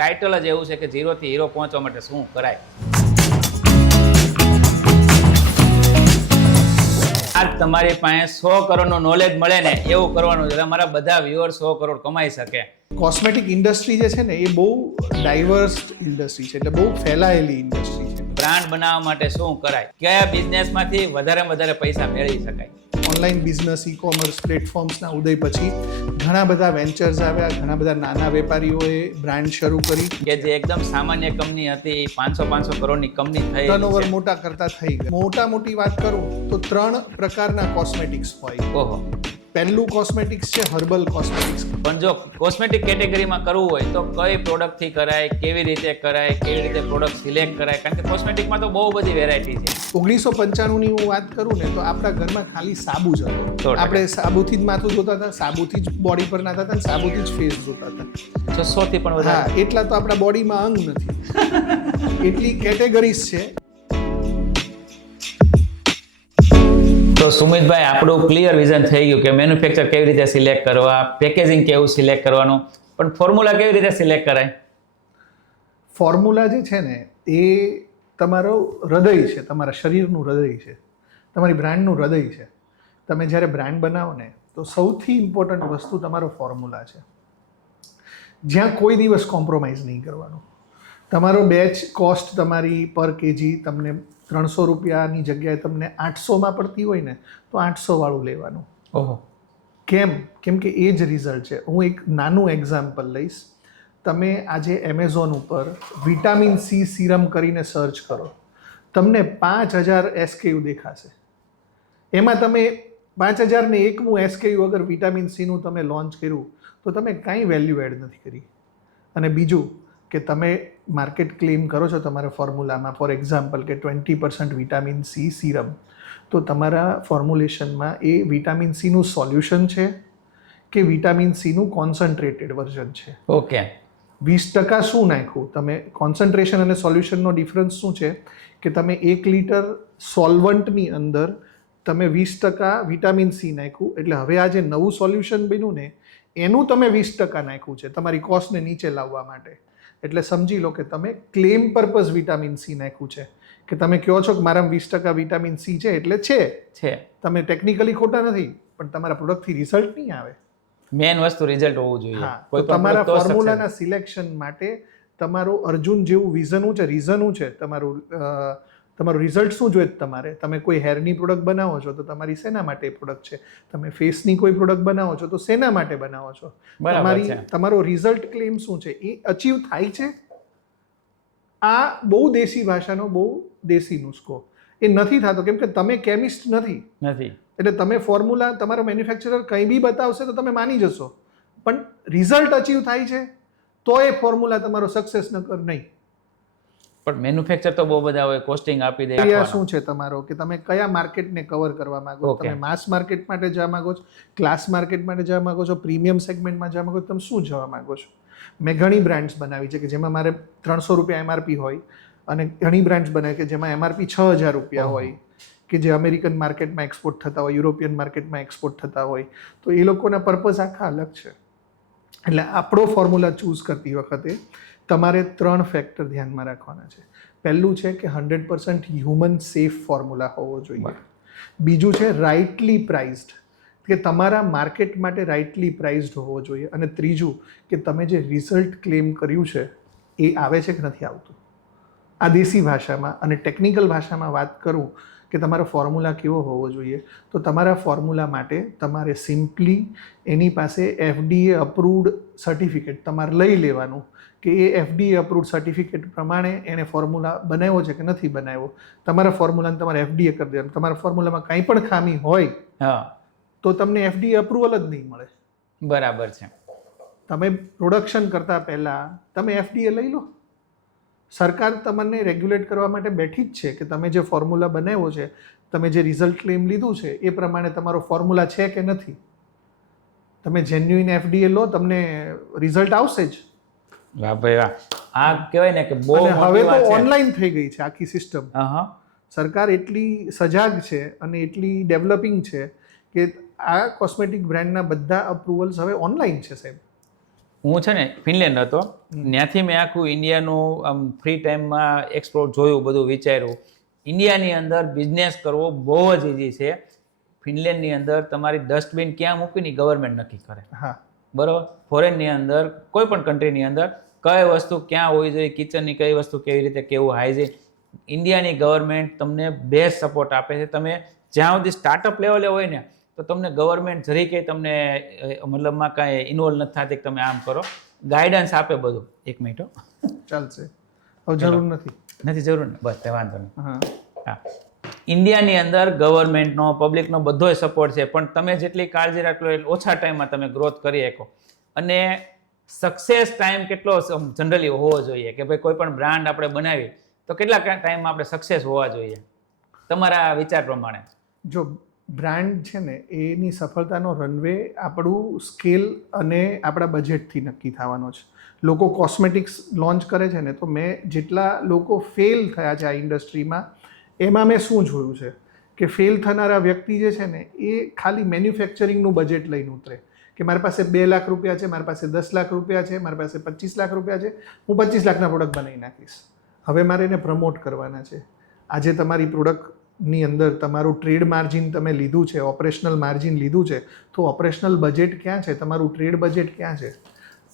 Title જ એવું છે કે 0 થી હીરો પહોંચવા માટે શું કરાય. આજ તમારી પાસે 100 કરોડનું નોલેજ મળે ને એવું કરવાનું છે. તમારા બધા વ્યુઅર 100 કરોડ કમાઈ શકે. કોસ્મેટિક ઇન્ડસ્ટ્રી જે છે ને એ બહુ ડાયવર્સ ઇન્ડસ્ટ્રી છે, એટલે બહુ ફેલાયેલી ઇન્ડસ્ટ્રી છે. બ્રાન્ડ બનાવવા માટે શું કરાય, કયા બિઝનેસમાંથી વધારે પૈસા મેળવી શકાય. ઓનલાઈન બિઝનેસ, ઈ કોમર્સ પ્લેટફોર્મ્સના ઉદય પછી ઘણા બધા વેન્ચર્સ આવ્યા, ઘણા બધા નાના વેપારીઓએ બ્રાન્ડ શરૂ કરી કે જે એકદમ સામાન્ય કંપની હતી 500 કરોડની કંપની થઈ ટર્નઓવર મોટા કરતા થઈ ગયા. મોટી વાત કરું તો 3 પ્રકારના કોસ્મેટિક્સ હોય. ઓહો. પહેલું કોસ્મેટિક્સ છે હર્બલ કોસ્મેટિક્સ. પણ જો કોસ્મેટિક કેટેગરીમાં કરવું હોય તો કઈ પ્રોડક્ટથી કરાય, કેવી રીતે કરાય, કેવી રીતે પ્રોડક્ટ સિલેક્ટ કરાય, કારણ કે કોસ્મેટિકમાં તો બહુ બધી વેરાયટી છે. 1995ની હું વાત કરું ને તો આપણા ઘરમાં ખાલી સાબુ જ હતો. આપણે સાબુથી જ માથું ધોતા હતા, સાબુથી જ બોડી પર નાતા હતા, સાબુથી જ ફેસ ધોતા હતા. 600 થી પણ વધારે. હા, એટલા તો આપણા બોડીમાં અંગ નથી. એટલી કેટેગરીઝ છે. તો સુમિતભાઈ, આપણું ક્લિયર વિઝન થઈ ગયું કે મેન્યુફેક્ચર કેવી રીતે સિલેક્ટ કરવા, પેકેજિંગ કેવું સિલેક્ટ કરવાનું, પણ ફોર્મ્યુલા કેવી રીતે સિલેક્ટ કરાય? ફોર્મ્યુલા જે છે ને એ તમારો હૃદય છે, તમારા શરીરનું હૃદય છે, તમારી બ્રાન્ડનું હૃદય છે. તમે જ્યારે બ્રાન્ડ બનાવો ને તો સૌથી ઇમ્પોર્ટન્ટ વસ્તુ તમારો ફોર્મ્યુલા છે, જ્યાં કોઈ દિવસ કોમ્પ્રોમાઇઝ નહીં કરવાનું. તમારો બેચ કોસ્ટ તમારી પર કેજી તમને 300 રૂપિયાની જગ્યાએ તમને 800માં પડતી હોય ને તો 800 વાળું લેવાનું. ઓહો. કેમ કે એ જ રિઝલ્ટ છે. હું એક નાનું એક્ઝામ્પલ લઈશ. તમે આજે એમેઝોન ઉપર વિટામિન સી સિરમ કરીને સર્ચ કરો, તમને 5000 SKU દેખાશે. એમાં તમે 5001મું SKU અગર વિટામિન સીનું તમે લોન્ચ કર્યું તો તમે કાંઈ વેલ્યુ એડ નથી કરી. અને બીજું કે તમે માર્કેટ ક્લેમ કરો છો તમારા ફોર્મ્યુલામાં, ફોર એક્ઝામ્પલ કે 20% વિટામિન સી સિરમ, તો તમારા ફોર્મ્યુલેશનમાં એ વિટામિન સીનું સોલ્યુશન છે કે વિટામિન સીનું કોન્સન્ટ્રેટેડ વર્ઝન છે. ઓકે. 20% શું નાખ્યું તમે? કોન્સન્ટ્રેશન અને સોલ્યુશનનો ડિફરન્સ શું છે કે તમે 1 લીટર સોલ્વન્ટની અંદર તમે 20% વિટામિન સી નાખ્યું, એટલે હવે આ જે નવું સોલ્યુશન બન્યું ને એનું તમે 20% નાખ્યું છે તમારી કોસ્ટને નીચે લાવવા માટે. એટલે સમજી લો કે તમે ક્લેમ પર્પઝ વિટામિન સી નાખ્યું છે, કે તમે કહો છો કે મારામાં 20% વિટામિન સી છે એટલે છે. તમે ટેકનિકલી ખોટા નથી, પણ તમારા પ્રોડક્ટથી રિઝલ્ટ નહીં આવે. મેન વસ્તુ રિઝલ્ટ હોવું જોઈએ. હા, તો તમારા ફોર્મ્યુલાના સિલેક્શન માટે તમારો અર્જુન જેવું વિઝન છે, રીઝન છે, તમારું રિઝલ્ટ શું જોઈએ તમારે. તમે કોઈ હેરની પ્રોડક્ટ બનાવો છો તો તમારી શેના માટે પ્રોડક્ટ છે? તમે ફેસની કોઈ પ્રોડક્ટ બનાવો છો તો શેના માટે બનાવો છો? તમારો રિઝલ્ટ ક્લેમ શું છે? એ અચીવ થાય છે? આ બહુ દેશી ભાષાનો બહુ દેશી નુસ્ખો. એ નથી થતો કેમ કે તમે કેમિસ્ટ નથી. એટલે તમે ફોર્મ્યુલા તમારો મેન્યુફેક્ચરર કંઈ બી બતાવશે તો તમે માની જશો, પણ રિઝલ્ટ અચીવ થાય છે તો એ ફોર્મ્યુલા તમારો સક્સેસ નકર નહીં. પણ મેન્યુફેક્ચર તો બહુ બધા હોય, કોસ્ટિંગ આપી દે. એરિયા શું છે તમારો, કે તમે કયા માર્કેટને કવર કરવા માંગો છો? તમે માસ માર્કેટ માટે જવા માંગો છો, ક્લાસ માર્કેટ માટે જવા માંગો છો, પ્રીમિયમ સેગમેન્ટમાં જવા માંગો છો, તમે શું જવા માંગો છો? મેં ઘણી બ્રાન્ડ્સ બનાવી છે કે જેમાં મારે 300 રૂપિયા MRP હોય, અને ઘણી બ્રાન્ડ્સ બનાવી કે જેમાં MRP 6000 રૂપિયા હોય, કે જે અમેરિકન માર્કેટમાં એક્સપોર્ટ થતા હોય, યુરોપિયન માર્કેટમાં એક્સપોર્ટ થતા હોય. તો એ લોકોના પર્પઝ આખા અલગ છે. એટલે આપણો ફોર્મ્યુલા ચૂઝ કરતી વખતે તમારે 3 ફેક્ટર ધ્યાનમાં રાખવાના છે. પહેલું છે કે 100% હ્યુમન સેફ ફોર્મ્યુલા હોવો જોઈએ. બીજું છે રાઇટલી પ્રાઇઝડ, કે તમારા માર્કેટ માટે રાઇટલી પ્રાઇઝડ હોવો જોઈએ. અને ત્રીજું કે તમે જે રિઝલ્ટ ક્લેમ કર્યું છે એ આવે છે કે નથી આવતું. આ દેશી ભાષામાં. અને ટેકનિકલ ભાષામાં વાત કરું કે તમારો ફોર્મ્યુલા કેવો હોવો જોઈએ, તો તમારા ફોર્મ્યુલા માટે તમારે સિમ્પલી એની પાસે FDA અપ્રૂવડ સર્ટિફિકેટ તમારે લઈ લેવાનું, કે એ FDA અપ્રૂવડ સર્ટિફિકેટ પ્રમાણે એને ફોર્મ્યુલા બનાવ્યો છે કે નથી બનાવ્યો. તમારા ફોર્મ્યુલાને તમારે FDA કરી દેવાનું. તમારા ફોર્મ્યુલામાં કંઈ પણ ખામી હોય તો તમને FDA અપ્રુવલ જ નહીં મળે. બરાબર છે. તમે પ્રોડક્શન કરતા પહેલાં તમે FDA લઈ લો. સરકાર તમને રેગ્યુલેટ કરવા માટે બેઠી જ છે કે તમે જે ફોર્મ્યુલા બનાવ્યો છે, તમે જે રિઝલ્ટ ક્લેમ લીધું છે એ પ્રમાણે તમારો ફોર્મ્યુલા છે કે નથી. તમે જેન્યુઇન FDA લો, તમને રિઝલ્ટ આવશે જ. વાહ ભાઈ વાહ. આ કહેવાય ને કે બહુ હવે તો ઓનલાઈન થઈ ગઈ છે આખી સિસ્ટમ. સરકાર એટલી સજાગ છે અને એટલી ડેવલપિંગ છે કે આ કોસ્મેટિક બ્રાન્ડના બધા અપ્રુવલ્સ હવે ઓનલાઈન છે સાહેબ. હું છે ને ફિનલેન્ડ હતો, ત્યાંથી મેં આખું ઇન્ડિયાનું આમ ફ્રી ટાઈમમાં એક્સપ્લોર જોયું, બધું વિચાર્યું. ઇન્ડિયાની અંદર બિઝનેસ કરવો બહુ જ ઇઝી છે. ફિનલેન્ડની અંદર તમારી ડસ્ટબિન ક્યાં મૂકીને ગવર્મેન્ટ નક્કી કરે. હા બરાબર. ફોરેનની અંદર કોઈ પણ કન્ટ્રીની અંદર કઈ વસ્તુ ક્યાં હોવી જોઈએ, કિચનની કઈ વસ્તુ કેવી રીતે, કેવું હાઇજીન, ઇન્ડિયાની ગવર્મેન્ટ તમને બેસ્ટ સપોર્ટ આપે છે. તમે જ્યાં સુધી સ્ટાર્ટઅપ લેવલે હોય ને તો તમને ગવર્મેન્ટ જરી કંઈ તમને મતલબમાં કાંઈ ઇન્વોલ્વ નથી થતી કે તમે આમ કરો, ગાઈડન્સ આપે બધું. એક મિનિટ હો. ચાલશે, હવે જરૂર નથી જરૂર ને, બસ તે વાંધો નહીં. હા હા, ઇન્ડિયાની અંદર ગવર્મેન્ટનો, પબ્લિકનો બધોય સપોર્ટ છે, પણ તમે જેટલી કાળજી રાખો એટલો ઓછા ટાઈમમાં તમે ગ્રોથ કરી શકો. અને સક્સેસ ટાઈમ કેટલો જનરલી હોવો જોઈએ કે ભાઈ કોઈ પણ બ્રાન્ડ આપણે બનાવી તો કેટલા ટાઈમમાં આપણે સક્સેસ હોવા જોઈએ તમારા વિચાર પ્રમાણે? જો બ્રાન્ડ છે ને એની સફળતાનો રનવે આપણું સ્કેલ અને આપણા બજેટથી નક્કી થવાનો છે. લોકો કોસ્મેટિક્સ લોન્ચ કરે છે ને, તો મેં જેટલા લોકો ફેલ થયા છે આ ઇન્ડસ્ટ્રીમાં, એમાં મેં શું જોયું છે કે ફેલ થનારા વ્યક્તિ જે છે ને એ ખાલી મેન્યુફેક્ચરિંગનું બજેટ લઈને ઉતરે કે મારી પાસે 2 લાખ રૂપિયા છે, મારી પાસે 10 લાખ રૂપિયા છે, મારી પાસે 25 લાખ રૂપિયા છે, હું 25 લાખના પ્રોડક્ટ બનાવી નાખીશ. હવે મારે એને પ્રમોટ કરવાના છે. આજે તમારી પ્રોડક્ટની અંદર તમારું ટ્રેડ માર્જિન તમે લીધું છે, ઓપરેશનલ માર્જિન લીધું છે, તો ઓપરેશનલ બજેટ ક્યાં છે, તમારું ટ્રેડ બજેટ ક્યાં છે,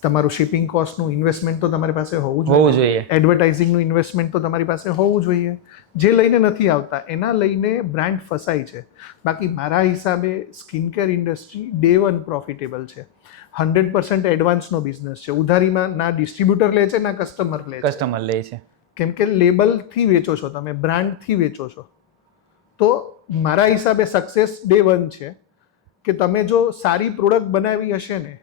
તમારું શિપિંગ કોસ્ટનું ઇન્વેસ્ટમેન્ટ તો તમારી પાસે હોવું જોઈએ, એડવર્ટાઇઝિંગનું ઇન્વેસ્ટમેન્ટ તો તમારી પાસે હોવું જોઈએ. જે લઈને નથી આવતા એના લઈને બ્રાન્ડ ફસાય છે. બાકી મારા હિસાબે skin care industry day 1 profitable છે. 100% એડવાન્સનો બિઝનેસ છે. ઉધારીમાં ના ડિસ્ટ્રીબ્યુટર લે છે ના કસ્ટમર લે છે. કેમ કે લેબલથી વેચો છો તમે, બ્રાન્ડથી વેચો છો. તો મારા હિસાબે સક્સેસ ડે 1 છે કે તમે જો સારી પ્રોડક્ટ બનાવી હશે ને,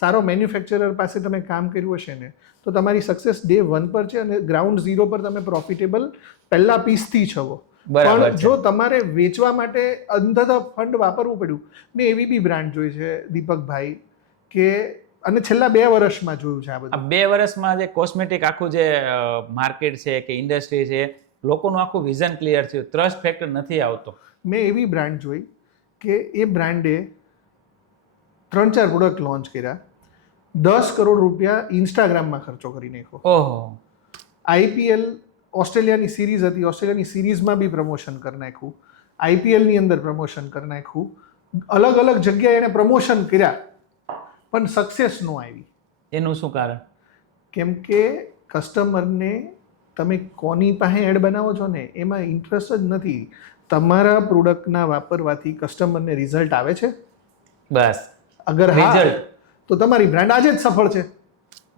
સારો મેન્યુફેક્ચરર પાસે તમે કામ કર્યું હશે ને, તો તમારી સક્સેસ ડે 1 પર છે અને ગ્રાઉન્ડ 0 પર તમે પ્રોફિટેબલ પહેલા પીસથી છો. પણ જો તમારે વેચવા માટે અંધધ ફંડ વાપરવું પડ્યું, મેં એવી બી બ્રાન્ડ જોઈ છે દીપકભાઈ કે, અને છેલ્લા 2 વર્ષમાં જોયું છે આ બધું. 2 વર્ષમાં જે કોસ્મેટિક આખું જે માર્કેટ છે કે ઇન્ડસ્ટ્રી છે, લોકોનું આખું વિઝન ક્લિયર થયું, ટ્રસ્ટ ફેક્ટર નથી આવતો. મેં એવી બ્રાન્ડ જોઈ કે એ બ્રાન્ડે 3-4 પ્રોડક્ટ લોન્ચ કર્યા, 10 કરોડ રૂપિયા ઇન્સ્ટાગ્રામમાં ખર્ચો કરી નાખ્યો. ઓહો. IPL ઓસ્ટ્રેલિયાની સિરીઝ હતી, ઓસ્ટ્રેલિયાની સિરીઝમાં બી પ્રમોશન કરી નાખ્યું, IPLની અંદર પ્રમોશન કરી નાખ્યું, અલગ અલગ જગ્યાએ એને પ્રમોશન કર્યા, પણ સક્સેસ ન આવી. એનું શું કારણ? કેમ કે કસ્ટમરને તમે કોની પાસે એડ બનાવો છો ને એમાં ઇન્ટરેસ્ટ જ નથી. તમારા પ્રોડક્ટના વાપરવાથી કસ્ટમરને રિઝલ્ટ આવે છે? બસ. અગર રિઝલ્ટ તો તમારી બ્રાન્ડ આજે જ સફળ છે.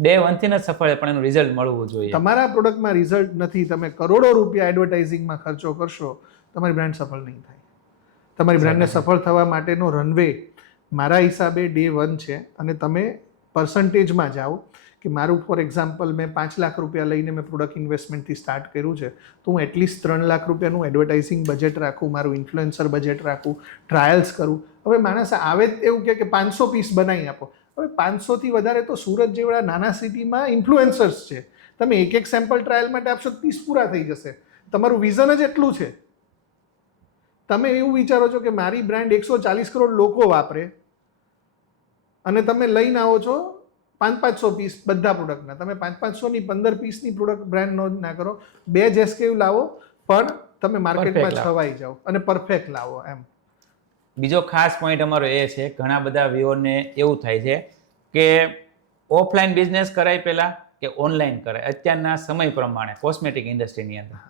ડે 1 થી જ સફળ છે, પણ એનું રિઝલ્ટ મળવું જોઈએ. તમારા પ્રોડક્ટમાં રિઝલ્ટ નથી, તમે કરોડો રૂપિયા એડવર્ટાઇઝિંગમાં ખર્ચો કરશો, તમારી બ્રાન્ડ સફળ નહીં થાય. તમારી બ્રાન્ડને સફળ થવા માટેનો રનવે મારા હિસાબે ડે 1 છે. અને તમે પર્સન્ટેજમાં જાઓ કે મારું ફોર એક્ઝામ્પલ મેં 5 લાખ રૂપિયા લઈને મેં પ્રોડક્ટ ઇન્વેસ્ટમેન્ટથી સ્ટાર્ટ કર્યું છે, તો હું એટલીસ્ટ 3 લાખ રૂપિયાનું એડવર્ટાઇઝિંગ બજેટ રાખું, મારું ઇન્ફ્લુએન્સર બજેટ રાખું, ટ્રાયલ્સ કરું. હવે માણસ આવે એવું કે 500 પીસ બનાવી આપો. હવે 500થી વધારે તો સુરત જેવડા નાના સિટીમાં ઇન્ફ્લુએન્સર્સ છે. તમે એક સેમ્પલ ટ્રાયલ માટે આપશો તો પીસ પૂરા થઈ જશે. તમારું વિઝન જ એટલું છે. તમે એવું વિચારો છો કે મારી બ્રાન્ડ 140 કરોડ લોકો વાપરે અને તમે લઈને આવો છો 500 પીસ બધા પ્રોડક્ટના. તમે 500ની 15 પીસની પ્રોડક્ટ બ્રાન્ડ નો ના કરો, 2 SKU લાવો, પણ તમે માર્કેટમાં છવાઈ જાઓ અને પરફેક્ટ લાવો. એમ બીજો ખાસ પોઈન્ટ અમારો એ છે, ઘણા બધા વ્યુઅરને એવું થાય છે કે ઓફલાઈન બિઝનેસ કરાય પહેલા કે ઓનલાઈન કરાય અત્યારના સમય પ્રમાણે કોસ્મેટિક ઇન્ડસ્ટ્રીની અંદર?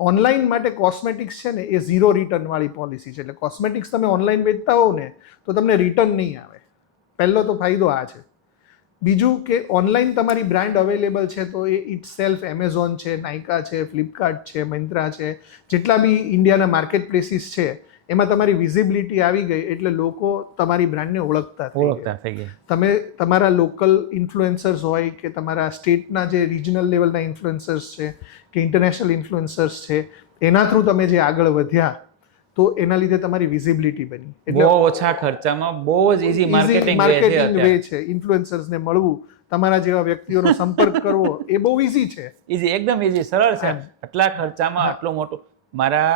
ઓનલાઈન માટે કોસ્મેટિક્સ છે ને એ 0 રિટર્ન વાળી પોલિસી છે. એટલે કોસ્મેટિક્સ તમે ઓનલાઈન વેચતા હોવ ને તો તમને રિટર્ન નહીં આવે. પહેલો તો ફાયદો આ છે. બીજું કે ઓનલાઈન તમારી બ્રાન્ડ અવેલેબલ છે તો એ ઇટ સેલ્ફ એમેઝોન છે, નાઇકા છે, ફ્લિપકાર્ટ છે, મિંત્રા છે, જેટલા બી ઇન્ડિયાના માર્કેટ પ્લેસીસ છે એમાં તમારી વિઝિબિલિટી આવી ગઈ એટલે લોકો તમારી બ્રાન્ડને ઓળખતા થઈ ગયા. તમે તમારા લોકલ ઇન્ફ્લુએન્સર્સ હોય કે તમારા સ્ટેટના જે રિજનલ લેવલના ઇન્ફ્લુએન્સર્સ છે કે ઇન્ટરનેશનલ ઇન્ફ્લુએન્સર્સ છે, એના થ્રુ તમે જે આગળ વધ્યા તો એના લીધે તમારી વિઝિબિલિટી બની. એટલે બહુ ઓછા ખર્ચામાં બહુ જ ઈઝી માર્કેટિંગ વે છે. ઇન્ફ્લુએન્સર્સને મળવું, તમારા જેવા વ્યક્તિઓનો સંપર્ક કરવો એ બહુ ઈઝી છે. ઈઝી, એકદમ ઈઝી, સરળ છે. આટલા ખર્ચામાં આટલું મોટું, મારા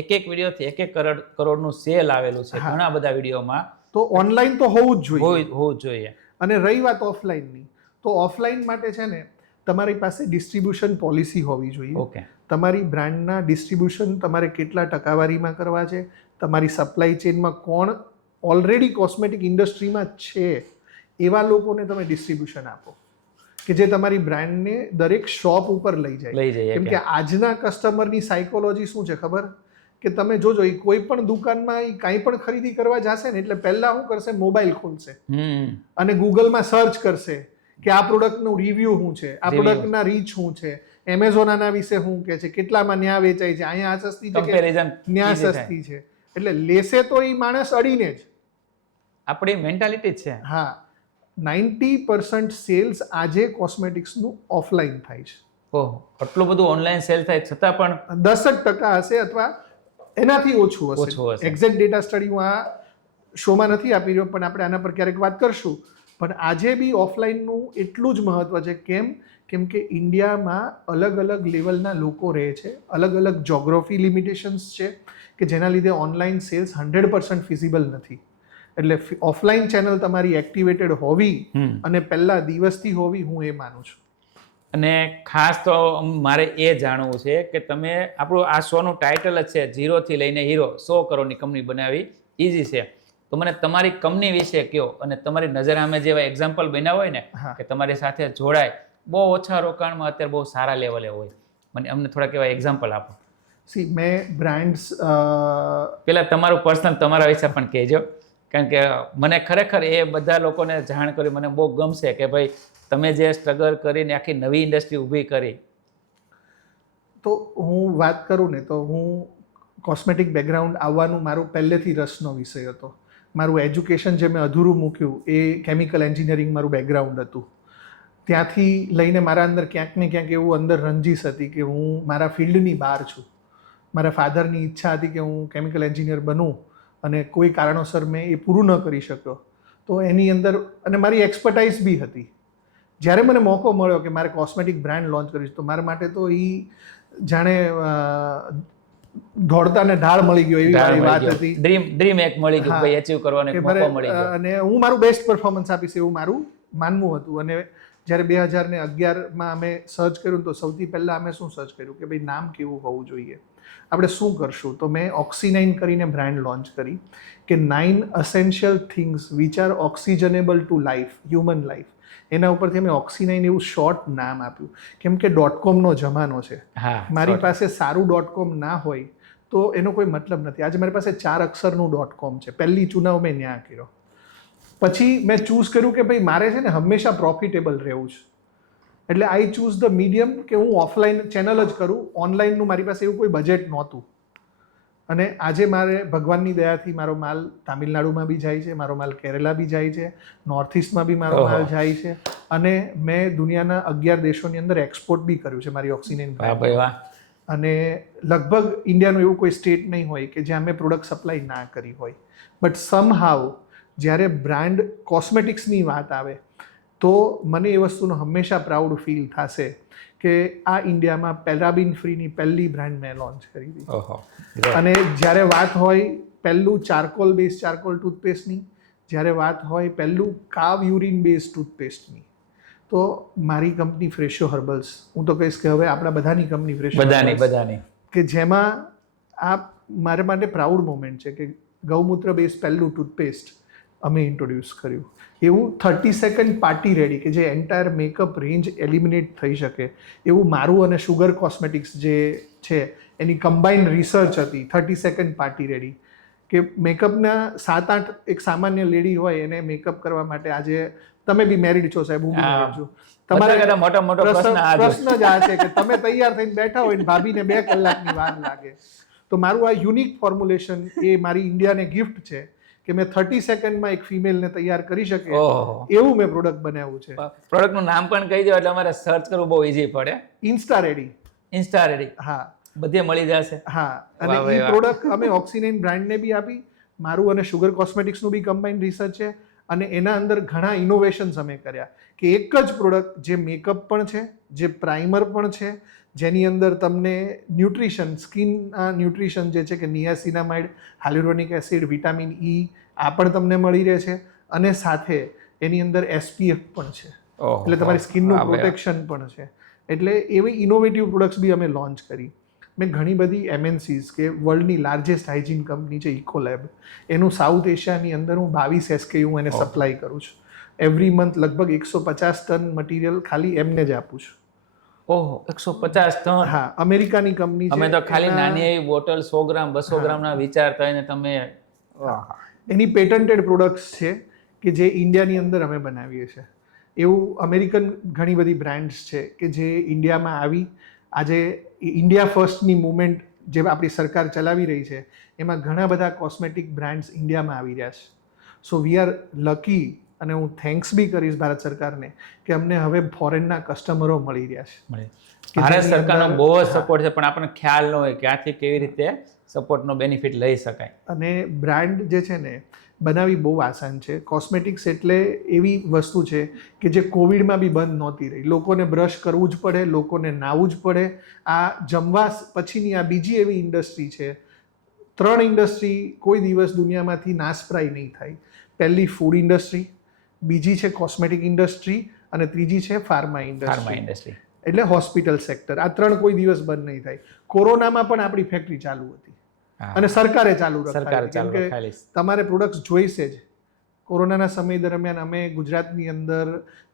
એક વિડીયોથી 1 કરોડનું સેલ આવેલું છે ઘણા બધા વિડીયોમાં. તો ઓનલાઈન તો હોવું જ જોઈએ. હોવું જ જોઈએ. અને રહી વાત ઓફલાઈનની, તો ઓફલાઈન માટે છે ને તમારી પાસે ડિસ્ટ્રીબ્યુશન પોલિસી હોવી જોઈએ. ઓકે. તમારી બ્રાન્ડના ડિસ્ટ્રીબ્યુશન તમારે કેટલા ટકાવારીમાં કરવા છે, તમારી સપ્લાય ચેઇનમાં કોણ ઓલરેડી કોસ્મેટિક ઇન્ડસ્ટ્રીમાં છે એવા લોકોને તમે ડિસ્ટ્રીબ્યુશન આપો કે જે તમારી બ્રાન્ડને દરેક શોપ ઉપર લઈ જાય. કેમ કે આજના કસ્ટમરની સાયકોલોજી શું છે ખબર, કે તમે જોજો એ કોઈ પણ દુકાનમાં એ કાંઈ પણ ખરીદી કરવા જશે ને એટલે પહેલા શું કરશે, મોબાઈલ ખોલશે અને ગૂગલમાં સર્ચ કરશે કે આ પ્રોડક્ટનું રિવ્યુ શું છે, આ પ્રોડક્ટના રીચ શું છે, એમેઝોન આના વિશે શું કહે છે, કેટલામાં ન્યા વેચાય છે, અહીંયા આ સસ્તી છે કે ન્યા સસ્તી છે. એટલે લેશે તો એ માણસ અડીને જ. આપણી મેન્ટાલિટી જ છે. હા, 90% સેલ્સ આજે કોસ્મેટિક્સનું ઓફલાઈન થાય છે. ઓહ, આટલું બધું ઓનલાઈન સેલ થાય છતાં પણ 10% હશે અથવા એનાથી ઓછું હશે. એક્ઝેક્ટ ડેટા સ્ટડી હું આ શોમાં નથી આપી રહ્યો, પણ આપણે આના પર ક્યારેક વાત કરશું. પણ આજે બી ઓફલાઈનનું એટલું જ મહત્વ છે. કેમ કે ઇન્ડિયામાં અલગ અલગ લેવલના લોકો રહે છે, અલગ અલગ જોગ્રાફી લિમિટેશન્સ છે કે જેના લીધે ઓનલાઈન સેલ્સ 100% ફિઝિબલ નથી. એટલે ઓફલાઈન ચેનલ તમારી એક્ટિવેટેડ હોવી અને પહેલા દિવસથી હોવી, હું એ માનું છું. અને ખાસ તો મારે એ જાણવું છે કે તમે આપણું આ શોનું ટાઇટલ જ છે 0 થી લઈને હીરો, 100 કરોડની કંપની બનાવી ઇઝી છે. તો મને તમારી કંપની વિશે કહો અને તમારી નજર સામે જેવા એક્ઝામ્પલ બન્યા હોય ને કે તમારી સાથે જોડાય, બહુ ઓછા રોકાણમાં અત્યારે બહુ સારા લેવલે હોય, મને અમને થોડાક એવા એક્ઝામ્પલ આપો. મેં બ્રાન્ડ્સ પહેલાં તમારું પર્સનલ તમારા વિશે પણ કહેજો, કારણ કે મને ખરેખર એ બધા લોકોને જાણ કરી મને બહુ ગમશે કે ભાઈ તમે જે સ્ટ્રગલ કરીને આખી નવી ઇન્ડસ્ટ્રી ઊભી કરી. તો હું વાત કરું ને તો હું કોસ્મેટિક બેકગ્રાઉન્ડ આવવાનું મારું પહેલેથી રસનો વિષય હતો. મારું એજ્યુકેશન જે મેં અધૂરું મૂક્યું એ કેમિકલ એન્જિનિયરિંગ મારું બેકગ્રાઉન્ડ હતું. ત્યાંથી લઈને મારા અંદર ક્યાંક ને ક્યાંક એવું અંદર રંજીશ હતી કે હું મારા ફિલ્ડની બહાર છું. મારા ફાધરની ઈચ્છા હતી કે હું કેમિકલ એન્જિનિયર બનું અને કોઈ કારણોસર મેં એ પૂરું ન કરી શક્યો. તો એની અંદર અને મારી એક્સપર્ટાઇઝ બી હતી. જ્યારે મને મોકો મળ્યો કે મારે કોસ્મેટિક બ્રાન્ડ લોન્ચ કરીશ તો મારા માટે તો એ જાણે દોડતાને ઢાળ મળી ગયો એવી વાત હતી. ડ્રીમ એક મળી ગયું, ભાઈ અચીવ કરવાનો એક મોકો મળી ગયો અને હું મારું બેસ્ટ પરફોર્મન્સ આપીશ એવું મારું માનવું હતું. અને જ્યારે 2011માં અમે સર્ચ કર્યું તો સૌથી પહેલાં અમે શું સર્ચ કર્યું કે ભાઈ નામ કેવું હોવું જોઈએ, આપણે શું કરશું. તો મેં ઓક્સી9 કરીને બ્રાન્ડ લોન્ચ કરી કે 9 essential things which are oxygenable to life, human life. એના ઉપરથી અમે ઓક્સી9 એવું શોર્ટ નામ આપ્યું. કેમ કે .comનો જમાનો છે. મારી પાસે સારું .com ના હોય તો એનો કોઈ મતલબ નથી. આજે મારી પાસે 4 અક્ષરનું .com છે. પહેલી ચુનાવ મેં ન્યા કર્યો. પછી મેં ચૂઝ કર્યું કે ભાઈ મારે છે ને હંમેશા પ્રોફિટેબલ રહેવું છે. એટલે આઈ ચૂઝ ધ મીડિયમ કે હું ઓફલાઈન ચેનલ જ કરું. ઓનલાઈનનું મારી પાસે એવું કોઈ બજેટ નહોતું. અને આજે મારે ભગવાનની દયાથી મારો માલ તામિલનાડુમાં બી જાય છે, મારો માલ કેરલા બી જાય છે, નોર્થ ઇસ્ટમાં બી મારો માલ જાય છે. અને મેં દુનિયાના 11 દેશોની અંદર એક્સપોર્ટ બી કર્યું છે મારી ઓક્સી9. અને લગભગ ઇન્ડિયાનું એવું કોઈ સ્ટેટ નહીં હોય કે જ્યાં મેં પ્રોડક્ટ સપ્લાય ના કરી હોય. બટ સમહાવ જ્યારે બ્રાન્ડ કોસ્મેટિક્સની વાત આવે તો મને એ વસ્તુનો હંમેશા પ્રાઉડ ફીલ થશે કે આ ઇન્ડિયામાં પેરાબિન ફ્રીની પહેલી બ્રાન્ડ મેં લોન્ચ કરી હતી. અને જ્યારે વાત હોય પહેલું ચારકોલ બેઝ ચારકોલ ટૂથપેસ્ટની, જ્યારે વાત હોય પહેલું કાવ યુરિન બેઝ ટૂથપેસ્ટની, તો મારી કંપની ફ્રેશો હર્બલ્સ, હું તો કહીશ કે હવે આપણા બધાની કંપની ફ્રેશો બધાની કે જેમાં આ મારા માટે પ્રાઉડ મોમેન્ટ છે કે ગૌમૂત્ર બેઝ પહેલું ટૂથપેસ્ટ અમે ઇન્ટ્રોડ્યુસ કર્યું. એવું 30 સેકન્ડ પાર્ટી રેડી કે જે એન્ટાયર મેકઅપ રેન્જ એલિમિનેટ થઈ શકે એવું મારું અને શુગર કોસ્મેટિક્સ જે છે એની કમ્બાઇન્ડ રિસર્ચ હતી. 30 સેકન્ડ પાર્ટી રેડી કે મેકઅપના 7-8 એક સામાન્ય લેડી હોય એને મેકઅપ કરવા માટે, આજે તમે બી મેરિડ છો સાહેબ, હું બી મેરિડ છું, તમારે મોટો પ્રશ્ન જ આ છે કે તમે તૈયાર થઈને બેઠા હોય ને ભાભીને 2 કલાકની વાર લાગે. તો મારું આ યુનિક ફોર્મ્યુલેશન એ મારી ઇન્ડિયાને ગિફ્ટ છે કે મેં 30 સેકન્ડમાં એક ફિમેલને તૈયાર કરી શકે એવું મેં પ્રોડક્ટ બનાવ્યું છે. પ્રોડક્ટનું નામ પણ કહી દો એટલે અમારે સર્ચ કરવું બહુ ઈઝી પડે. Insta ready. હા, બધે મળી જશે. હા, અને એ પ્રોડક્ટ અમે ઓક્સી9 બ્રાન્ડને બી આપી. મારું અને શુગર કોસ્મેટિક્સનું બી કમ્બાઇન્ડ રિસર્ચ છે. અને એના અંદર ઘણા ઇનોવેશન્સ અમે કર્યા કે એક જ પ્રોડક્ટ જે મેકઅપ પણ છે, જે પ્રાઇમર પણ છે, જેની અંદર તમને ન્યુટ્રિશન, સ્કિન ન્યુટ્રિશન જે છે કે નિયાસિનામાઇડ, હાલ્યુરોનિક એસિડ, વિટામિન E આ પણ તમને મળી રહે છે. અને સાથે એની અંદર SPF પણ છે, ઓહો. એટલે તમારી સ્કિનનું હા ભાઈ. પ્રોટેક્શન પણ છે. એટલે એવી ઇનોવેટિવ પ્રોડક્ટ્સ બી અમે લોન્ચ કરી. મેં ઘણી બધી MNCs કે વર્લ્ડની લાર્જેસ્ટ હાઇજીન કંપની છે ઇકોલેબ, એનું સાઉથ એશિયાની અંદર હું 22 SKU એને સપ્લાય કરું છું. એવરી મંથ લગભગ 150 ટન મટીરિયલ ખાલી એમને જ આપું છું. ઓહો 150 ટન. હા, અમેરિકાની કંપની છે. અમે તો ખાલી એના- નાની એવી બોટલ 100 ગ્રામ 200 ગ્રામના વિચારતા હોય ને તમે એની પેટન્ટેડ પ્રોડક્ટ્સ છે કે જે ઇન્ડિયાની અંદર અમે બનાવીએ છીએ. એવું અમેરિકન ઘણી બધી બ્રાન્ડ્સ છે કે જે ઇન્ડિયામાં આવી આજે ઇન્ડિયા ફર્સ્ટની મુવમેન્ટ જે આપણી સરકાર ચલાવી રહી છે એમાં ઘણા બધા કોસ્મેટિક બ્રાન્ડ્સ ઇન્ડિયામાં આવી રહ્યા છે. સો વી આર લકી, અને હું થેન્ક્સ બી કરીશ ભારત સરકારને કે અમને હવે ફોરેનના કસ્ટમરો મળી રહ્યા છે. મળે. કે ભારત જેની સરકારનો અંદર- બહુ જ સપોર્ટ છે, પણ આપણને ખ્યાલ ન હોય ક્યાંથી કેવી રીતે સપોર્ટનો બેનિફિટ લઈ શકાય. અને બ્રાન્ડ જે છે ને બનાવવી બહુ આસાન છે. કોસ્મેટિક્સ એટલે એવી વસ્તુ છે કે જે કોવિડમાં બી બંધ નહોતી રહી. લોકોને બ્રશ કરવું જ પડે, લોકોને નાહવું જ પડે. આ જમવા પછીની આ બીજી એવી ઇન્ડસ્ટ્રી છે. 3 ઇન્ડસ્ટ્રી કોઈ દિવસ દુનિયામાંથી નાશપ્રાય નહીં થાય. પહેલી ફૂડ ઇન્ડસ્ટ્રી, બીજી છે કોસ્મેટિક ઇન્ડસ્ટ્રી, અને ત્રીજી છે ફાર્મા ફાર્મા ઇન્ડસ્ટ્રી, ઇન્ડસ્ટ્રી. એટલે હોસ્પિટલ સેક્ટર. આ 3 કોઈ દિવસ બંધ નહીં થાય. કોરોનામાં પણ આપણી ફેક્ટરી ચાલુ હતી અને સરકારે ચાલુ સરકાર રખાવી, કેમ ચાલુ કે રખાયેલી. તમારે પ્રોડક્ટ્સ જોઈશે જ. કોરોનાના સમય દરમિયાન અમે ગુજરાતની અંદર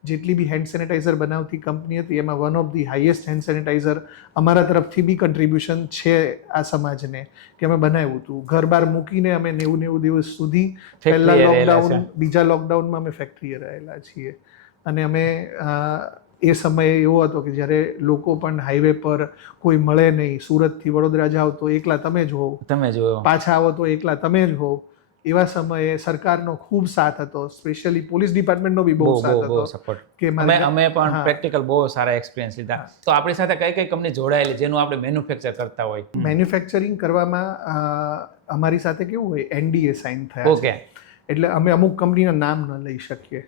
જેટલી બી હેન્ડ સેનિટાઈઝર બનાવતી કંપની હતી એમાં one of the highest hand sanitiser અમારા તરફથી બી કન્ટ્રીબ્યુશન છે આ સમાજને, કે અમે બનાવ્યું હતું. ઘર બહાર મૂકીને અમે 90 દિવસ સુધી પહેલા ફેક્ટરીએ રહેલા લોકડાઉન, બીજા લોકડાઉનમાં અમે ફેક્ટરીએ રહેલા છીએ. અને અમે એ સમયે એવો હતો કે જ્યારે લોકો પણ હાઈવે પર કોઈ મળે નહીં. સુરતથી વડોદરા જાઓ તો એકલા તમે જ હોવ, તમે જોયો. પાછા આવો તો એકલા તમે જ હોવ. એવા સમયે સરકારનો ખૂબ સાથ હતો, સ્પેશિયલી પોલીસ ડિપાર્ટમેન્ટનો બી બહુ સાથ બહુ હતો સપોર્ટ. કે અમે પણ હા. પ્રેક્ટિકલ બહુ સારા એક્સપિરિયન્સ લીધા. તો આપણી સાથે કઈ કઈ કંપની જોડાયેલી જેનું આપણે મેન્યુફેક્ચર કરતા હોય? મેન્યુફેક્ચરિંગ કરવામાં અમારી સાથે કેવું હોય, NDA સાઇન થયા ઓકે. છે. એટલે અમે અમુક કંપનીના નામ ન લઈ શકીએ.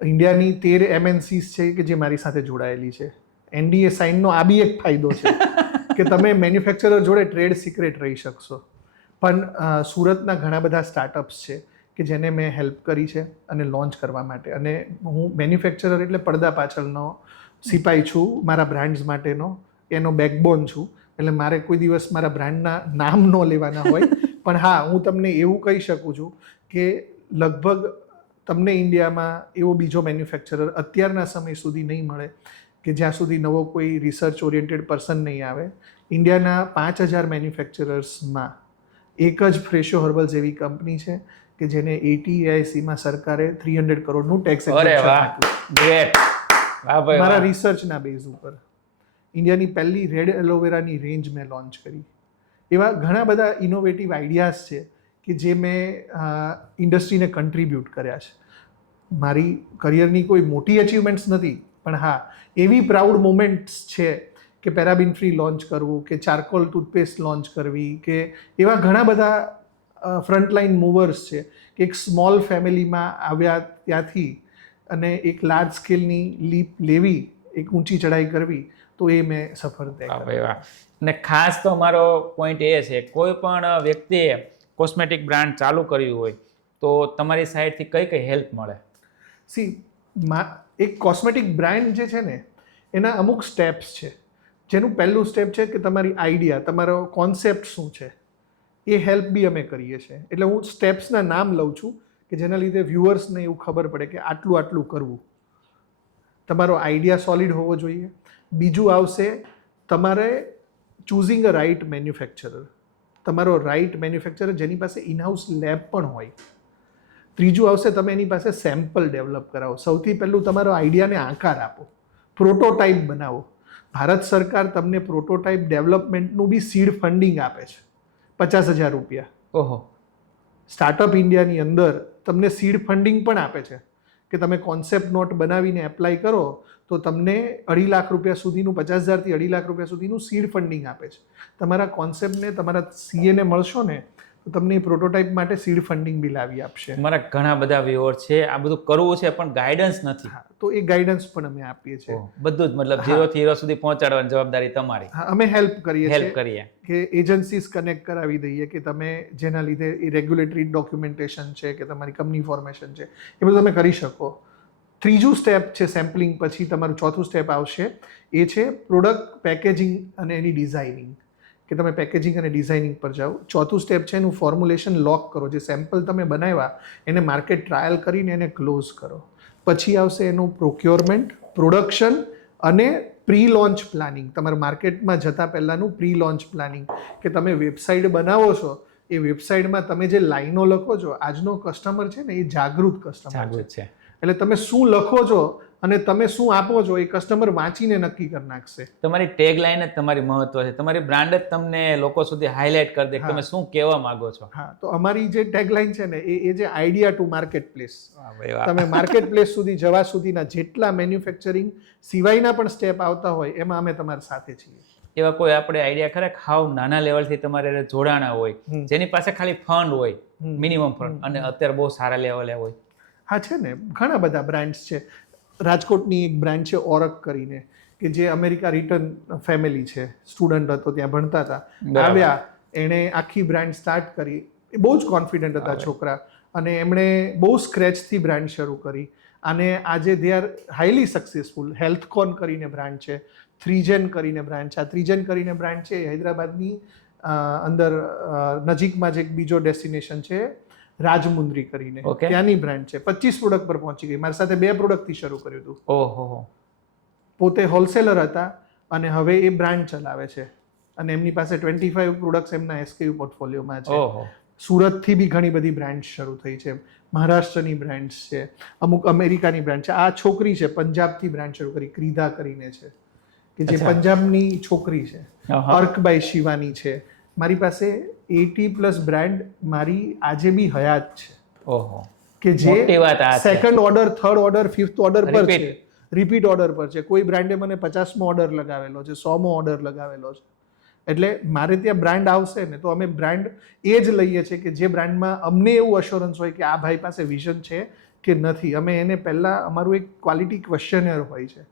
ઇન્ડિયાની 13 MNCs છે કે જે મારી સાથે જોડાયેલી છે. NDA સાઇનનો આ બી એક ફાયદો છે કે તમે મેન્યુફેક્ચરર જોડે ટ્રેડ સિક્રેટ રહી શકશો. પણ સુરતના ઘણા બધા સ્ટાર્ટઅપ્સ છે કે જેને મેં હેલ્પ કરી છે અને લોન્ચ કરવા માટે. અને હું મેન્યુફેક્ચરર એટલે પડદા પાછળનો સિપાઈ છું મારા બ્રાન્ડ્સ માટેનો, એનો બેકબોન છું. એટલે મારે કોઈ દિવસ મારા બ્રાન્ડના નામ ન લેવાના હોય. પણ હા, હું તમને એવું કહી શકું છું કે લગભગ તમને ઇન્ડિયામાં એવો બીજો મેન્યુફેક્ચરર અત્યારના સમય સુધી નહીં મળે કે જ્યાં સુધી નવો કોઈ રિસર્ચ ઓરિએન્ટેડ પર્સન નહીં આવે. ઇન્ડિયાના 5000 મેન્યુફેક્ચરર્સમાં એક જ ફ્રેશો હર્બલ્સ એવી કંપની છે કે જેને ATAICમાં સરકારે 300 કરોડનું ટેક્સ અરે વાહ, ગ્રેટ. વાહ ભાઈ મારા વાહ. રિસર્ચના બેઝ ઉપર ઇન્ડિયાની પહેલી રેડ એલોવેરાની રેન્જ મેં લોન્ચ કરી. એવા ઘણા બધા ઇનોવેટિવ આઈડિયાઝ છે કે જે મેં ઇન્ડસ્ટ્રીને કન્ટ્રીબ્યુટ કર્યા છે. મારી કરિયરની કોઈ મોટી અચીવમેન્ટ્સ નથી, પણ હા, એવી પ્રાઉડ મોમેન્ટ્સ છે કે પેરાબિન ફ્રી લોન્ચ કરવું, કે ચારકોલ ટૂથપેસ્ટ લોન્ચ કરવી, કે એવા ઘણા બધા ફ્રન્ટલાઇન મૂવર્સ છે કે એક સ્મોલ ફેમિલીમાં આવ્યા ત્યાંથી અને એક લાર્જ સ્કેલની લીપ લેવી, એક ઊંચી ચઢાઈ કરવી, તો એ મેં સફળ તય વાહ કરી. ભાઈ વાહ. અને ખાસ તો મારો પોઈન્ટ એ છે, કોઈ પણ વ્યક્તિએ કોસ્મેટિક બ્રાન્ડ ચાલુ કર્યું હોય તો તમારી સાઈડથી કઈ કઈ હેલ્પ મળે? સી, એક કોસ્મેટિક બ્રાન્ડ જે છે ને એના અમુક સ્ટેપ્સ છે. જેનું પહેલું સ્ટેપ છે કે તમારી આઈડિયા, તમારો કોન્સેપ્ટ શું છે, એ હેલ્પ બી અમે કરીએ છીએ. એટલે હું સ્ટેપ્સના નામ લઉં છું કે જેના લીધે વ્યુઅર્સને એવું ખબર પડે કે આટલું આટલું કરવું. તમારો આઈડિયા સોલિડ હોવો જોઈએ. બીજું આવશે તમારે ચૂઝિંગ અ રાઇટ મેન્યુફેક્ચરર. તમારો રાઇટ મેન્યુફેક્ચરર જેની પાસે ઇનહાઉસ લેબ પણ હોય. ત્રીજું આવશે તમે એની પાસે સેમ્પલ ડેવલપ કરાવો. સૌથી પહેલું તમારો આઈડિયાને આકાર આપો, પ્રોટોટાઇપ બનાવો. ભારત સરકાર તમને પ્રોટોટાઇપ ડેવલપમેન્ટનું બી સીડ ફંડિંગ આપે છે, 50,000 રૂપિયા. ઓહો. સ્ટાર્ટઅપ ઇન્ડિયાની અંદર તમને સીડ ફંડિંગ પણ આપે છે કે તમે કોન્સેપ્ટ નોટ બનાવીને એપ્લાય કરો તો તમને 2.5 લાખ રૂપિયા સુધીનું, 50,000 થી 2.5 લાખ રૂપિયા સુધીનું સીડ ફંડિંગ આપે છે. તમારા કોન્સેપ્ટને તમારા CA ને મળશો ને તો તમને એ પ્રોટોટાઇપ માટે સીડ ફંડિંગ બી લાવી આપશે. મારા ઘણા બધા વ્યુઅર છે, આ બધું કરવું છે પણ ગાઈડન્સ નથી. હા, તો એ ગાઈડન્સ પણ અમે આપીએ છીએ. ઓહ, બધું જ મતલબ 0 થી હીરો સુધી પહોંચાડવાની જવાબદારી તમારી. હા, અમે હેલ્પ કરીએ હેલ્પ છીએ કરીએ. કે એજન્સીસ કનેક્ટ કરાવી દઈએ કે તમે જેના લીધે એ રેગ્યુલેટરી ડોક્યુમેન્ટેશન છે કે તમારી કંપની ફોર્મેશન છે એ બધું તમે કરી શકો. ત્રીજું સ્ટેપ છે સેમ્પલિંગ પછી તમારું ચોથું સ્ટેપ આવશે એ છે પ્રોડક્ટ પેકેજિંગ અને એની ડિઝાઇનિંગ, કે તમે પેકેજિંગ અને ડિઝાઇનિંગ પર જાઓ. ચોથું સ્ટેપ છે એનું ફોર્મ્યુલેશન લોક કરો, જે સેમ્પલ તમે બનાવ્યા એને માર્કેટ ટ્રાયલ કરીને એને ક્લોઝ કરો. પછી આવશે એનું પ્રોક્યોરમેન્ટ, પ્રોડક્શન અને પ્રી લોન્ચ પ્લાનિંગ, તમારે માર્કેટમાં જતા પહેલાંનું પ્રી લોન્ચ પ્લાનિંગ, કે તમે વેબસાઇટ બનાવો છો એ વેબસાઇટમાં તમે જે લાઈનો લખો છો, આજનો કસ્ટમર છે ને એ જાગૃત કસ્ટમર છે, એટલે તમે શું લખો છો અને તમે શું આપો છો એ કસ્ટમર વાંચીને નક્કી કરી નાખશે. તમારી ટેગ લાઈન જ તમારી મહત્વ છે, તમારી બ્રાન્ડ જ તમને લોકો સુધી હાઇલાઇટ કરી દે કે તમે શું કહેવા માંગો છો. હા, તો અમારી જે ટેગ લાઈન છે ને એ જે આઈડિયા ટુ માર્કેટ પ્લેસ, તમે માર્કેટ પ્લેસ સુધી જવા સુધીના જેટલા મેન્યુફેક્ચરિંગ સિવાયના પણ સ્ટેપ આવતા હોય એમાં અમે તમારી સાથે છીએ. એવા કોઈ આપણે આઈડિયા ખરા હાવ નાના લેવલથી તમારે જોડાણા હોય, જેની પાસે ખાલી ફંડ હોય, મિનિમમ ફંડ, અને અત્યારે બહુ સારા લેવલે હોય? હા, છે ને, ઘણા બધા બ્રાન્ડ્સ છે. રાજકોટની એક બ્રાન્ડ છે ઓરક કરીને, કે જે અમેરિકા રિટર્ન ફેમિલી છે, સ્ટુડન્ટ હતો ત્યાં ભણતા હતા, આવ્યા, એણે આખી બ્રાન્ડ સ્ટાર્ટ કરી. એ બહુ જ કોન્ફિડન્ટ હતા છોકરા, અને એમણે બહુ સ્ક્રેચથી બ્રાન્ડ શરૂ કરી, અને આજે દે આર હાઈલી સક્સેસફુલ. હેલ્થકોન કરીને બ્રાન્ડ છે, થ્રીજેન કરીને બ્રાન્ડ છે. આ થ્રીજેન કરીને બ્રાન્ડ છે હૈદરાબાદની અંદર નજીકમાં જ એક બીજો ડેસ્ટિનેશન છે રાજમુંદ્રી કરીને, ત્યાંની બ્રાન્ડ છે. 25 પ્રોડક્ટ પર પહોંચી ગઈ. મારી સાથે 2 પ્રોડક્ટથી શરૂ કર્યું હતું. ઓહો. પોતે હોલસેલર હતા અને હવે એ બ્રાન્ડ ચલાવે છે, અને એમની પાસે 25 પ્રોડક્ટ્સ એમના એસકેયુ પોર્ટફોલિયોમાં છે. સુરતથી બી ઘણી બધી બ્રાન્ડ શરૂ થઈ છે, મહારાષ્ટ્રની બ્રાન્ડ્સ છે, અમુક અમેરિકાની બ્રાન્ડ છે. આ છોકરી છે પંજાબથી બ્રાન્ડ શરૂ કરી, ક્રીધા કરીને છે, કે જે પંજાબની છોકરી છે. અર્કબાઈ શિવાની છે. મારી પાસે 80+ બ્રાન્ડ મારી આજે બી હયાત છે. ઓહો. કે જે second order, third order, fifth order પર છે, રિપીટ ઓર્ડર પર છે. કોઈ બ્રાન્ડે મને 50મો ઓર્ડર લગાવેલો છે, 100મો ઓર્ડર લગાવેલો છે. એટલે મારે ત્યાં બ્રાન્ડ આવશે ને તો અમે બ્રાન્ડ એ જ લઈએ છીએ કે જે બ્રાન્ડમાં અમને એવું અશ્યોરન્સ હોય કે આ ભાઈ પાસે વિઝન છે કે નથી. અમે એને પહેલાં અમારું એક ક્વોલિટી ક્વેશ્ચનર હોય છે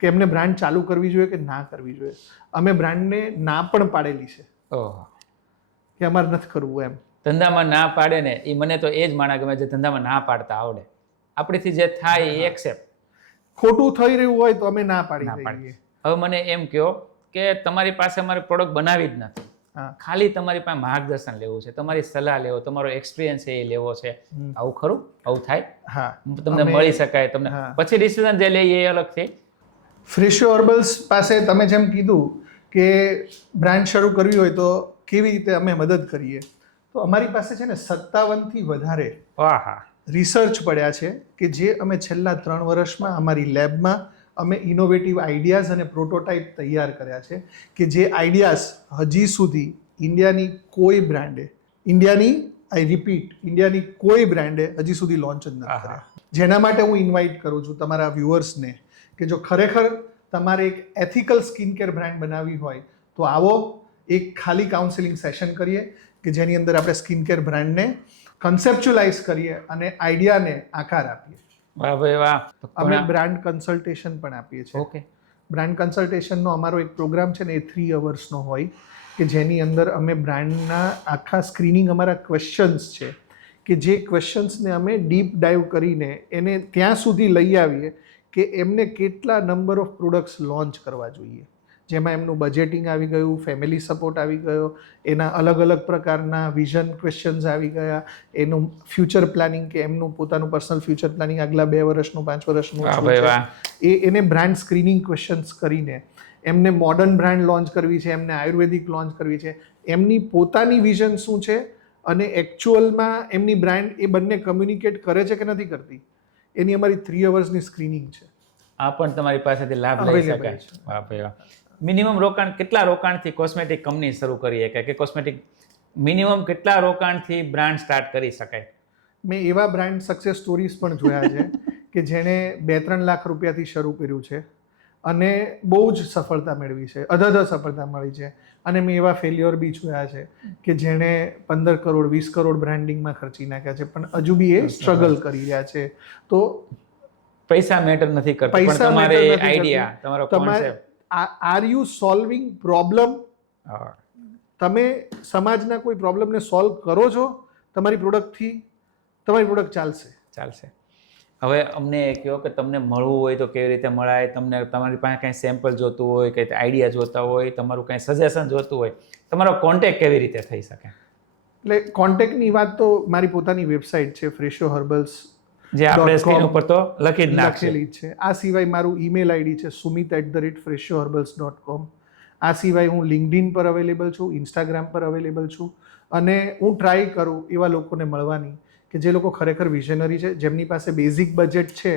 કે એમને બ્રાન્ડ ચાલુ કરવી જોઈએ કે ના કરવી જોઈએ. અમે બ્રાન્ડને ના પણ પાડેલી છે કે અમારે નથી કરવું એમ. ધંધામાં ના પાડે ને એ મને તો એ જ માણા ગમે જે ધંધામાં ના પાડતા આવડે. આપણીથી જે થાય એ એક્સેપ્ટ. ખોટું થઈ રહ્યું હોય તો અમે ના પાડી દઈએ. હવે મને એમ કહો કે તમારી પાસે અમારે પ્રોડક્ટ બનાવી જ નથી, ખાલી તમારી પાસે માર્ગદર્શન લેવું છે, તમારી સલાહ લેવો, તમારો એક્સપિરિયન્સ એ લેવો છે, આવું ખરું? આવું થાય? હા, તમને મળી શકાય તમને, પછી ડિસિઝન જે લઈએ એ અલગથી. ફ્રેશો હર્બલ્સ પાસે તમે જેમ કીધું કે બ્રાન્ડ શરૂ કરવી હોય તો કેવી રીતે અમે મદદ કરીએ, તો અમારી પાસે છે ને 57થી વધારે રિસર્ચ પડ્યા છે કે જે અમે છેલ્લા 3 વર્ષમાં અમારી લેબમાં અમે ઇનોવેટિવ આઈડિયાઝ અને પ્રોટોટાઇપ તૈયાર કર્યા છે, કે જે આઈડિયાઝ હજી સુધી ઇન્ડિયાની કોઈ બ્રાન્ડે, ઇન્ડિયાની કોઈ બ્રાન્ડે હજી સુધી લોન્ચ જ નથી કર્યા. જેના માટે હું ઇન્વાઇટ કરું છું તમારા વ્યુઅર્સને કે જો ખરેખર તમારે એક એથિકલ સ્કિન કેર બ્રાન્ડ બનાવવી હોય તો આવો, એક ખાલી કાઉન્સેલિંગ સેશન કરીએ કે જેની અંદર આપણે સ્કિન કેર બ્રાન્ડને કન્સેપ્ચ્યુલાઇઝ કરીએ અને આઈડિયાને આકાર આપીએ. વાહ ભાઈ વાહ. અમે બ્રાન્ડ કન્સલ્ટેશન પણ આપીએ છીએ. ઓકે. બ્રાન્ડ કન્સલ્ટેશનનો અમારો એક પ્રોગ્રામ છે ને એ 3 અવર્સનો હોય, કે જેની અંદર અમે બ્રાન્ડના આખા સ્ક્રીનિંગ, અમારા ક્વેશ્ચન્સ છે કે જે ક્વેશ્ચન્સને અમે ડીપ ડાઈવ કરીને એને ત્યાં સુધી લઈ આવીએ કે એમને કેટલા નંબર ઓફ પ્રોડક્ટ્સ લોન્ચ કરવા જોઈએ, જેમાં એમનું બજેટિંગ આવી ગયું, ફેમિલી સપોર્ટ આવી ગયો, એના અલગ અલગ પ્રકારના વિઝન ક્વેશ્ચન્સ આવી ગયા, એનું ફ્યુચર પ્લાનિંગ કે એમનું પોતાનું પર્સનલ ફ્યુચર પ્લાનિંગ આગલા 2 વર્ષનું, 5 વર્ષનું, એને બ્રાન્ડ સ્ક્રીનિંગ ક્વેશ્ચન્સ કરીને એમને મોડર્ન બ્રાન્ડ લોન્ચ કરવી છે, એમને આયુર્વેદિક લોન્ચ કરવી છે, એમની પોતાની વિઝન શું છે અને એકચ્યુઅલમાં એમની બ્રાન્ડ એ બંને કમ્યુનિકેટ કરે છે કે નથી કરતી, એની અમારી 3 અવર્સની સ્ક્રીનિંગ છે. આ પણ તમારી પાસેથી લાભ લઈ શકાય. વાહ ભાઈ વાહ. મિનિમમ રોકાણ, કેટલા રોકાણથી કોસ્મેટિક કંપની શરૂ કરી શકે, કે કોસ્મેટિક મિનિમમ કેટલા રોકાણથી બ્રાન્ડ સ્ટાર્ટ કરી શકાય? મેં એવા બ્રાન્ડ સક્સેસ સ્ટોરીઝ પણ જોયા છે કે જેણે 2-3 લાખ રૂપિયાથી શરૂ કર્યું છે અને બહુ જ સફળતા મેળવી છે, અધધ સફળતા મળી છે. અને મેં એવા ફેલ્યોર બી જોયા છે કે જેણે 15 કરોડ 20 કરોડ બ્રાન્ડિંગમાં ખર્ચી નાખ્યા છે, પણ હજુ બી એ સ્ટ્રગલ કરી રહ્યા છે. તો પૈસા મેટર નથી કરતા, પણ તમારે આઈડિયા, તમારો concept, are you solving problem, તમે સમાજના કોઈ પ્રોબ્લેમને સોલ્વ કરો છો તમારી પ્રોડક્ટથી, તમારી પ્રોડક્ટ ચાલશે. હવે અમને એ કહો કે તમને મળવું હોય તો કેવી રીતે મળાય, તમને તમારી પાસે કાંઈ સેમ્પલ જોતું હોય, કંઈ આઈડિયા જોતા હોય, તમારું કાંઈ સજેશન જોતું હોય, તમારો કોન્ટેક્ટ કેવી રીતે થઈ શકે? એટલે કોન્ટેક્ટની વાત તો મારી પોતાની વેબસાઇટ છે ફ્રેશો હર્બલ્સ, જે આપણે સ્ક્રીન ઉપર તો લખી જ નાખીએ. લખેલી જ છે. આ સિવાય મારું ઈમેલ આઈડી છે sumit@freshoherbals.com. આ સિવાય હું લિંક્ડઇન પર અવેલેબલ છું, ઇન્સ્ટાગ્રામ પર અવેલેબલ છું, અને હું ટ્રાય કરું એવા લોકોને મળવાની કે જે લોકો ખરેખર વિઝનરી છે, જેમની પાસે બેઝિક બજેટ છે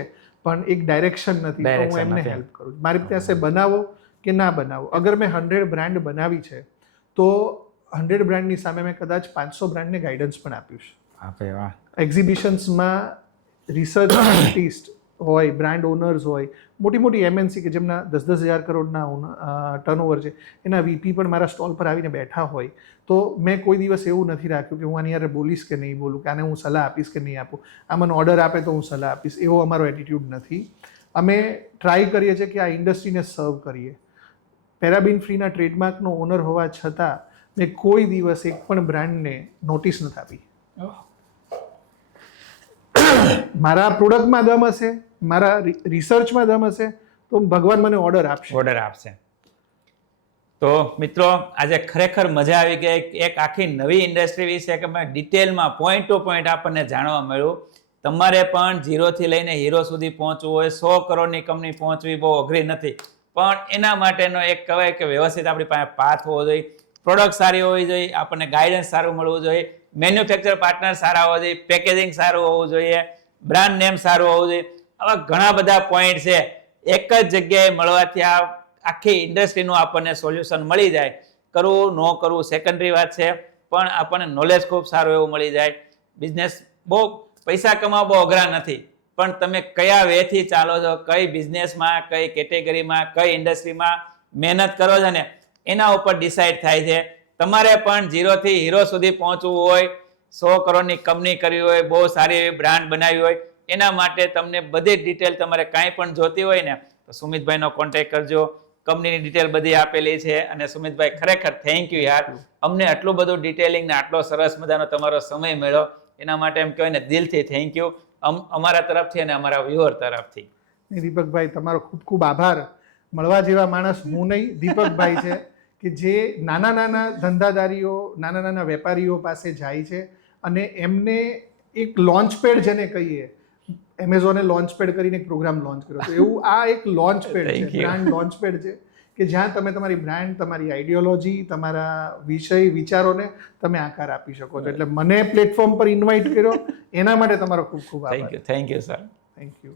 પણ એક ડાયરેક્શન નથી, તો હું એમને હેલ્પ કરું. મારી પાસે બનાવો કે ના બનાવો, અગર મેં 100 બ્રાન્ડ બનાવી છે તો 100 બ્રાન્ડની સામે મેં કદાચ 500 બ્રાન્ડને ગાઈડન્સ પણ આપ્યું છે. આપે વાહ. એક્ઝિબિશન્સમાં રિસર્ચ આર્ટિસ્ટ હોય, બ્રાન્ડ ઓનર્સ હોય, મોટી મોટી એમએનસી કે જેમના 10,000 કરોડના ટર્નઓવર છે, એના વીપી પણ મારા સ્ટોલ પર આવીને બેઠા હોય, તો મેં કોઈ દિવસ એવું નથી રાખ્યું કે હું આની યારે બોલીશ કે નહીં બોલું, કે આને હું સલાહ આપીશ કે નહીં આપું, આ મને ઓર્ડર આપે તો હું સલાહ આપીશ, એવો અમારો એટીટ્યૂડ નથી. અમે ટ્રાય કરીએ છીએ કે આ ઇન્ડસ્ટ્રીને સર્વ કરીએ. પેરાબિન ફ્રીના ટ્રેડમાર્કનો ઓનર હોવા છતાં મેં કોઈ દિવસ એક પણ બ્રાન્ડને નોટિસ નથી આપી. મારા પ્રોડક્ટમાં દમ હશે, મારા રિસર્ચમાં દમ હશે, તો ભગવાન મને ઓર્ડર આપશે. તો મિત્રો, આજે ખરેખર મજા આવી ગઈ. એક આખી નવી ઇન્ડસ્ટ્રી વિશે કે મેં ડિટેલમાં પોઈન્ટ ટુ પોઈન્ટ આપણને જાણવા મળ્યું. તમારે પણ 0 થી લઈને હીરો સુધી પહોંચવું હોય, 100 કરોડની કંપની પહોંચવી બહુ અઘરી નથી, પણ એના માટેનો એક કહેવાય કે વ્યવસ્થિત આપણી પાસે પાથ હોવો જોઈએ, પ્રોડક્ટ સારી હોવી જોઈએ, આપણને ગાઈડન્સ સારું મળવું જોઈએ, મેન્યુફેક્ચર પાર્ટનર સારા હોવા જોઈએ, પેકેજિંગ સારું હોવું જોઈએ, બ્રાન્ડ નેમ સારું હોવું જોઈએ. આવા ઘણા બધા પોઈન્ટ છે. એક જ જગ્યાએ મળવાથી આ આખી ઇન્ડસ્ટ્રીનું આપણને સોલ્યુશન મળી જાય. કરવું ન કરવું સેકન્ડરી વાત છે, પણ આપણને નોલેજ ખૂબ સારું એવું મળી જાય. બિઝનેસ બહુ પૈસા કમાવા બહુ અઘરા નથી, પણ તમે કયા વેથી ચાલો છો, કઈ બિઝનેસમાં, કઈ કેટેગરીમાં, કઈ ઇન્ડસ્ટ્રીમાં મહેનત કરો છો ને, એના ઉપર ડિસાઇડ થાય છે. તમારે પણ 0 થી હીરો સુધી પહોંચવું હોય, 100 કરોડની કંપની કરવી હોય, બહુ સારી એવી બ્રાન્ડ બનાવી હોય, એના માટે તમને બધી જ ડિટેલ તમારે કાંઈ પણ જોતી હોય ને, તો સુમિતભાઈનો કોન્ટેક્ટ કરજો. કંપનીની ડિટેલ બધી આપેલી છે. અને સુમિતભાઈ, ખરેખર થેન્ક યુ યાર, અમને આટલું બધું ડિટેલિંગ ને આટલો સરસ મજાનો તમારો સમય મળ્યો, એના માટે એમ કહેવાય ને દિલથી થેન્ક યુ, અમારા તરફથી અને અમારા વ્યુઅર તરફથી. દીપકભાઈ, તમારો ખૂબ ખૂબ આભાર. મળવા જેવા માણસ હું નહીં, દીપકભાઈ છે, કે જે નાના નાના ધંધાદારીઓ, નાના નાના વેપારીઓ પાસે જાય છે અને એમને એક લોન્ચ પેડ જેને કહીએ, એમેઝોને લોન્ચ પેડ કરીને એક પ્રોગ્રામ લોન્ચ કર્યો, તો એવું આ એક લોન્ચ પેડ છે, બ્રાન્ડ લોન્ચ પેડ છે, કે જ્યાં તમે તમારી બ્રાન્ડ, તમારી આઈડિયોલોજી, તમારા વિષય, વિચારોને તમે આકાર આપી શકો છો. એટલે મને પ્લેટફોર્મ પર ઇન્વાઇટ કર્યો એના માટે તમારો ખૂબ ખૂબ આભાર. Thank you sir. Thank you.